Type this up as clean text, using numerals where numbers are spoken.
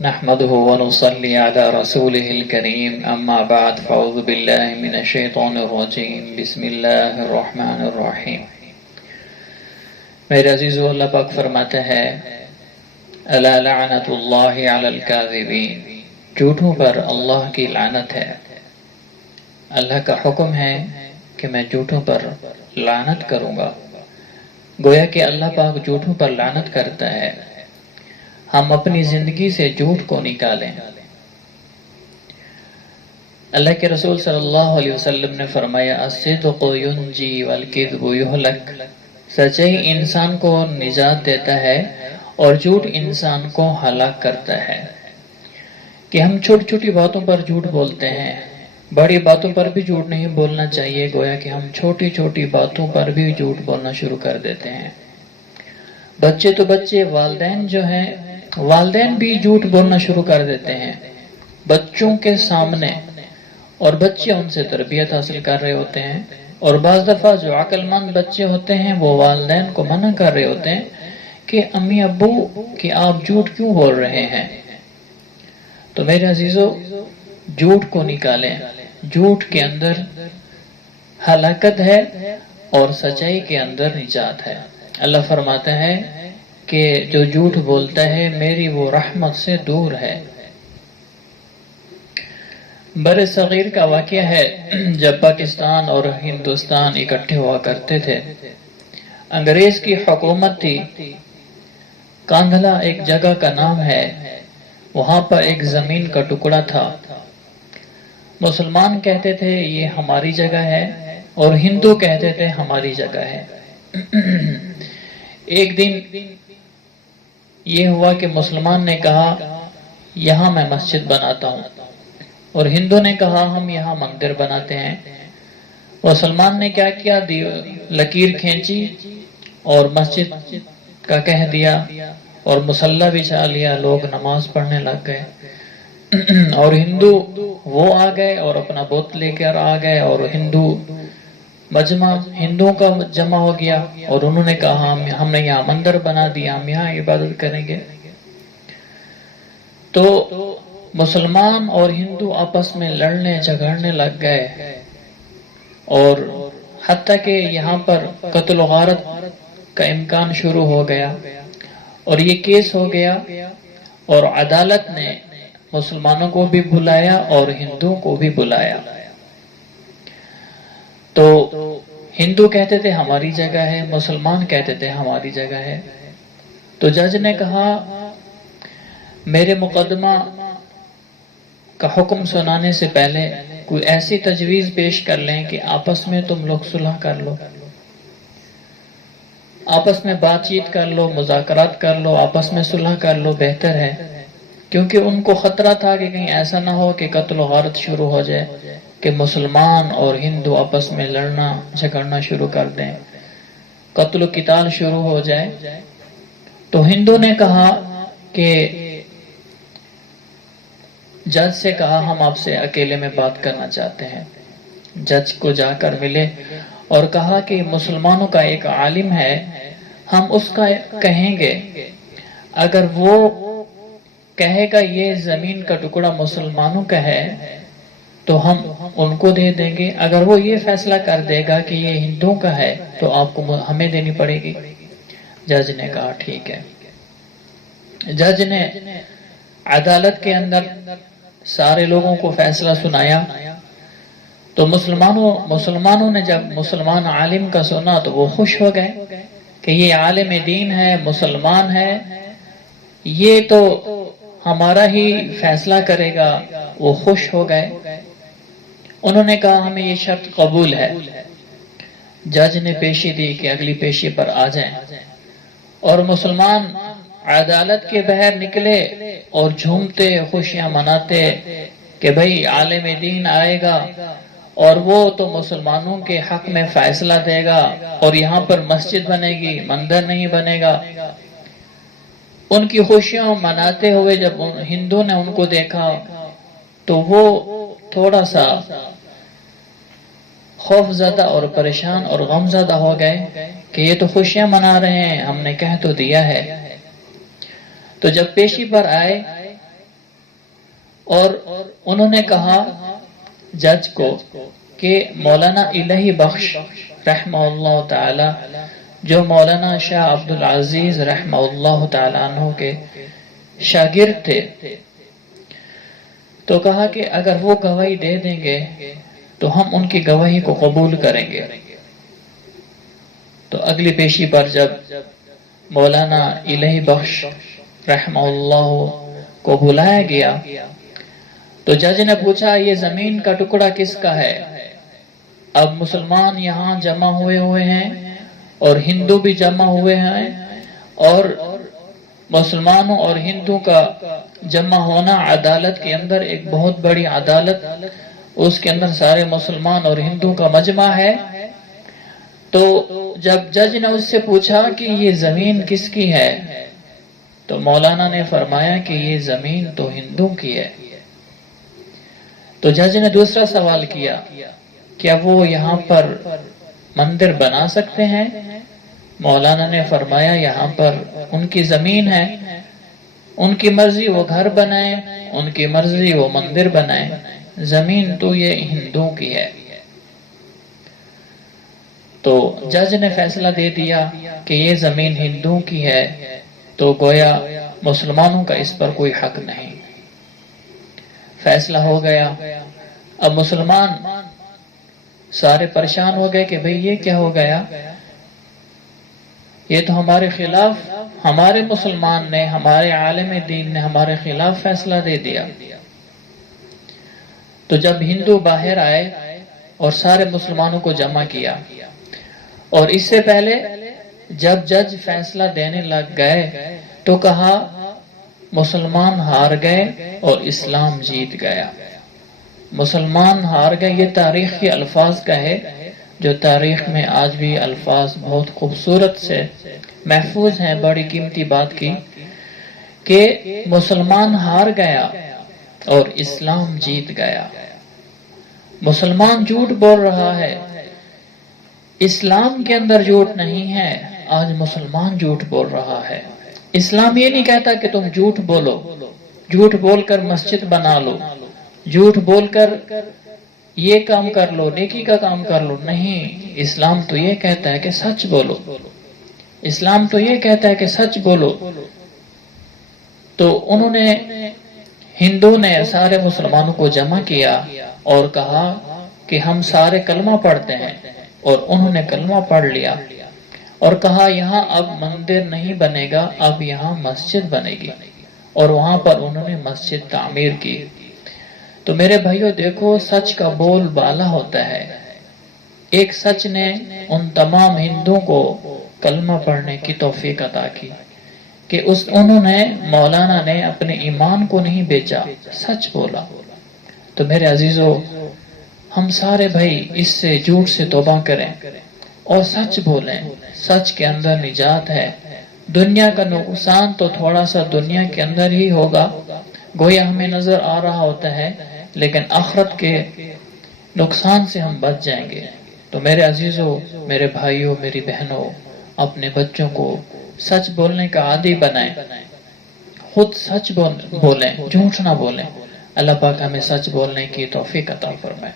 نحمده ونصلي على رسوله الكريم أما بعد فأعوذ بالله من الشيطان الرجيم بسم الله الرحمن الرحیم۔ میرے عزیزو، اللہ پاک فرماتے ہیں الا لعنت اللہ علی الکاذبین، جھوٹوں پر اللہ کی لعنت ہے۔ اللہ کا حکم ہے کہ میں جھوٹوں پر لعنت کروں گا، گویا کہ اللہ پاک جھوٹوں پر لعنت کرتا ہے۔ ہم اپنی زندگی سے جھوٹ کو نکالیں۔ اللہ کے رسول صلی اللہ علیہ وسلم نے فرمایا الصدق ینجی والکذب یہلک، سچائی انسان کو نجات دیتا ہے اور جھوٹ انسان کو ہلاک کرتا ہے۔ کہ ہم چھوٹی چھوٹی باتوں پر جھوٹ بولتے ہیں، بڑی باتوں پر بھی جھوٹ نہیں بولنا چاہیے، گویا کہ ہم چھوٹی چھوٹی باتوں پر بھی جھوٹ بولنا شروع کر دیتے ہیں۔ بچے تو بچے، والدین جو ہیں، والدین بھی جھوٹ بولنا شروع کر دیتے ہیں بچوں کے سامنے، اور بچے ان سے تربیت حاصل کر رہے ہوتے ہیں، اور بعض دفعہ جو عقل مند بچے ہوتے ہیں وہ والدین کو منع کر رہے ہوتے ہیں کہ امی ابو کہ آپ جھوٹ کیوں بول رہے ہیں۔ تو میرے عزیزو، جھوٹ کو نکالیں۔ جھوٹ کے اندر ہلاکت ہے اور سچائی کے اندر نجات ہے۔ اللہ فرماتا ہے کہ جو جھوٹ بولتا ہے میری وہ رحمت سے دور ہے۔ بر صغیر کا واقعہ ہے، جب پاکستان اور ہندوستان اکٹھے ہوا کرتے تھے، انگریز کی حکومت تھی۔ کاندھلا ایک جگہ کا نام ہے، وہاں پر ایک زمین کا ٹکڑا تھا۔ مسلمان کہتے تھے یہ ہماری جگہ ہے، اور ہندو کہتے تھے ہماری جگہ ہے۔ ایک دن یہ ہوا کہ مسلمان نے کہا یہاں میں مسجد بناتا ہوں، اور ہندو نے کہا ہم یہاں مندر بناتے ہیں۔ مسلمان نے کیا کیا، لکیر کھینچی اور مسجد کا کہہ دیا، اور مصلی بچھا لیا، لوگ نماز پڑھنے لگ گئے۔ اور ہندو وہ آ گئے اور اپنا بت لے کر آ گئے، اور ہندوؤں کا جمع ہو گیا، اور انہوں نے کہا ہم نے یہاں مندر بنا دیا، ہم یہاں عبادت کریں گے۔ تو مسلمان اور ہندو آپس میں لڑنے جھگڑنے لگ گئے، اور حتیٰ کہ یہاں پر قتل و غارت کا امکان شروع ہو گیا، اور یہ کیس ہو گیا، اور عدالت نے مسلمانوں کو بھی بلایا اور ہندوؤں کو بھی بلایا۔ تو ہندو کہتے تھے ہماری جگہ ہے، مسلمان کہتے تھے ہماری جگہ ہے۔ تو جج نے کہا میرے مقدمہ کا حکم سنانے سے پہلے کوئی ایسی تجویز پیش کر لیں کہ آپس میں تم لوگ صلح کر لو، آپس میں بات چیت کر لو، مذاکرات کر لو، آپس میں صلح کر لو، بہتر ہے۔ کیونکہ ان کو خطرہ تھا کہ کہیں ایسا نہ ہو کہ قتل و غارت شروع ہو جائے، کہ مسلمان اور ہندو آپس میں لڑنا جھگڑنا شروع کر دیں، قتل و قتال شروع ہو جائے۔ تو ہندو نے کہا کہ جج سے کہا ہم آپ سے اکیلے میں بات کرنا چاہتے ہیں۔ جج کو جا کر ملے اور کہا کہ مسلمانوں کا ایک عالم ہے، ہم اس کا کہیں گے، اگر وہ کہے گا یہ زمین کا ٹکڑا مسلمانوں کا ہے تو ہم ان کو دے دیں گے، اگر وہ یہ فیصلہ کر دے گا کہ یہ ہندوؤں کا ہے تو آپ کو ہمیں دینی پڑے گی۔ جج نے کہا ٹھیک ہے۔ جج نے عدالت کے اندر سارے لوگوں کو فیصلہ سنایا، تو مسلمانوں نے جب مسلمان عالم کا سنا تو وہ خوش ہو گئے کہ یہ عالم دین ہے، مسلمان ہے، یہ تو ہمارا ہی فیصلہ کرے گا۔ وہ خوش ہو گئے، انہوں نے کہا ہمیں یہ شرط قبول ہے۔ جج نے پیشی دی کہ اگلی پیشی پر آ جائیں، اور مسلمان عدالت کے باہر نکلے اور جھومتے خوشیاں مناتے کہ بھئی عالم دین آئے گا اور وہ تو مسلمانوں کے حق میں فیصلہ دے گا، اور یہاں پر مسجد بنے گی، مندر نہیں بنے گا۔ ان کی خوشیاں مناتے ہوئے جب ہندو نے ان کو دیکھا تو وہ تھوڑا سا خوف زدہ اور پریشان اور غم زدہ ہو گئے کہ یہ تو خوشیاں منا رہے ہیں، ہم نے کہہ تو دیا ہے۔ تو جب پیشی پر آئے اور انہوں نے کہا جج کو کہ مولانا الہی بخش رحمہ اللہ تعالی جو مولانا شاہ عبد العزیز رحمہ اللہ تعالی عنہ کے شاگرد تھے، تو کہا کہ اگر وہ گواہی دے دیں گے تو ہم ان کی گواہی کو قبول کریں گے۔ تو اگلی پیشی پر جب مولانا الہی بخش رحمہ اللہ کو بلایا گیا تو جج نے پوچھا یہ زمین کا ٹکڑا کس کا ہے؟ اب مسلمان یہاں جمع ہوئے ہیں اور ہندو بھی جمع ہوئے ہیں، اور مسلمانوں اور ہندو کا جمع ہونا عدالت کے اندر ایک بہت بڑی عدالت، اس کے اندر سارے مسلمان اور ہندو کا مجمع ہے۔ تو جب جج نے اس سے پوچھا کہ یہ زمین کس کی ہے تو مولانا نے فرمایا کہ یہ زمین تو ہندو کی ہے۔ تو جج نے دوسرا سوال کیا کیا وہ یہاں پر مندر بنا سکتے ہیں؟ مولانا نے فرمایا یہاں پر ان کی زمین ہے، ان کی مرضی وہ گھر بنائیں، ان کی مرضی وہ مندر بنائیں، زمین تو یہ ہندو کی ہے۔ تو جج نے فیصلہ دے دیا کہ یہ زمین ہندو کی ہے، تو گویا مسلمانوں کا اس پر کوئی حق نہیں۔ فیصلہ ہو گیا۔ اب مسلمان سارے پریشان ہو گئے کہ بھئی یہ کیا ہو گیا، یہ تو ہمارے خلاف، ہمارے مسلمان نے، ہمارے عالم دین نے ہمارے خلاف فیصلہ دے دیا۔ تو جب ہندو باہر آئے اور سارے مسلمانوں کو جمع کیا، اور اس سے پہلے جب جج فیصلہ دینے لگ گئے تو کہا مسلمان ہار گئے اور اسلام جیت گیا۔ مسلمان ہار گئے، یہ تاریخ کے الفاظ کا ہے، جو تاریخ میں آج بھی الفاظ بہت خوبصورت سے محفوظ ہیں، بڑی قیمتی بات کی کہ مسلمان ہار گیا اور اسلام جیت گیا۔ مسلمان جھوٹ بول رہا ہے، اسلام کے اندر جھوٹ نہیں ہے، آج مسلمان جھوٹ بول رہا ہے۔ اسلام یہ نہیں کہتا کہ تم جھوٹ بولو، جھوٹ بول کر مسجد بنا لو، جھوٹ بول کر یہ کام کر لو، نیکی کا کام کر لو، نہیں، اسلام تو یہ کہتا ہے کہ سچ بولو، اسلام تو یہ کہتا ہے کہ سچ بولو۔ تو انہوں نے، ہندو نے سارے مسلمانوں کو جمع کیا اور کہا کہ ہم سارے کلمہ پڑھتے ہیں، اور انہوں نے کلمہ پڑھ لیا اور کہا یہاں اب مندر نہیں بنے گا، اب یہاں مسجد بنے گی، اور وہاں پر انہوں نے مسجد تعمیر کی۔ تو میرے بھائیو دیکھو، سچ کا بول بالا ہوتا ہے۔ ایک سچ نے ان تمام ہندوؤں کو کلمہ پڑھنے کی توفیق عطا کی کہ انہوں نے، مولانا نے اپنے ایمان کو نہیں بیچا، سچ بولا۔ تو میرے عزیزو، ہم سارے بھائی اس سے، جھوٹ سے توبہ کریں اور سچ بولیں۔ سچ کے اندر نجات ہے۔ دنیا کا نقصان تو تھوڑا سا دنیا کے اندر ہی ہوگا، گویا ہمیں نظر آ رہا ہوتا ہے، لیکن آخرت کے نقصان سے ہم بچ جائیں گے۔ تو میرے عزیزو، میرے بھائیوں، میری بہنوں، اپنے بچوں کو سچ بولنے کا عادی بنائیں، خود سچ بولیں، جھوٹ نہ بولیں۔ اللہ پاک ہمیں سچ بولنے کی توفیق عطا فرمائے۔